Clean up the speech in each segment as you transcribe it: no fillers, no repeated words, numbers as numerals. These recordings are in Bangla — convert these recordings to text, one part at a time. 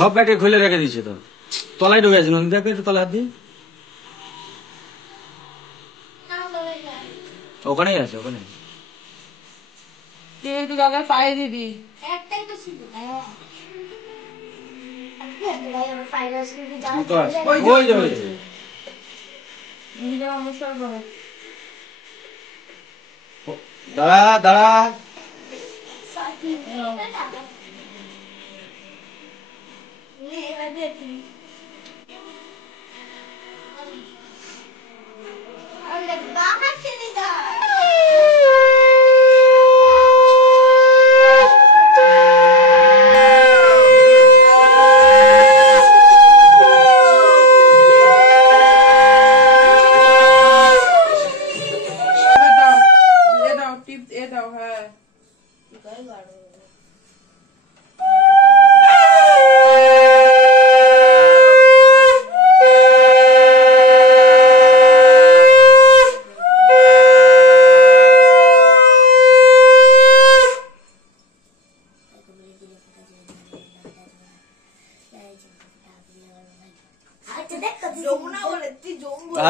সব ব্যাগে খুলে রেখে দিচ্ছে তো, তলায় ঢুকে আছে। দেখো একটু তলা হাত দিয়ে, ওখানেই আছে, ওখানে দাদা পায়ে দিবি। দাঁড়া দাঁড়া,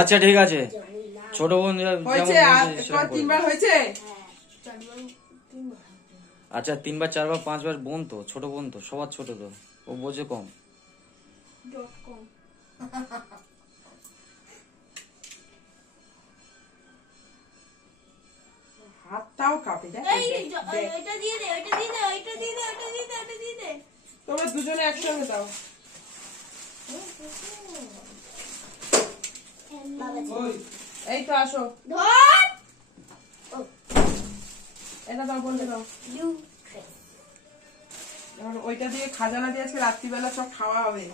আচ্ছা ঠিক আছে। ছোট বোন তিনবার হয়েছে। আচ্ছা 3 বার 4 বার 5 বার বোন তো, ছোট বোন তো, সবার ছোট তো, ও বোঝে কম। হাতটাও কাঁপে। তোমরা দুজনে একসঙ্গে দাও। এই তো আসো, এটা দাও, বলতে দাও। ওইটা দিয়ে খাজানা দিয়ে আজকে রাত্রিবেলা সব খাওয়া হবে।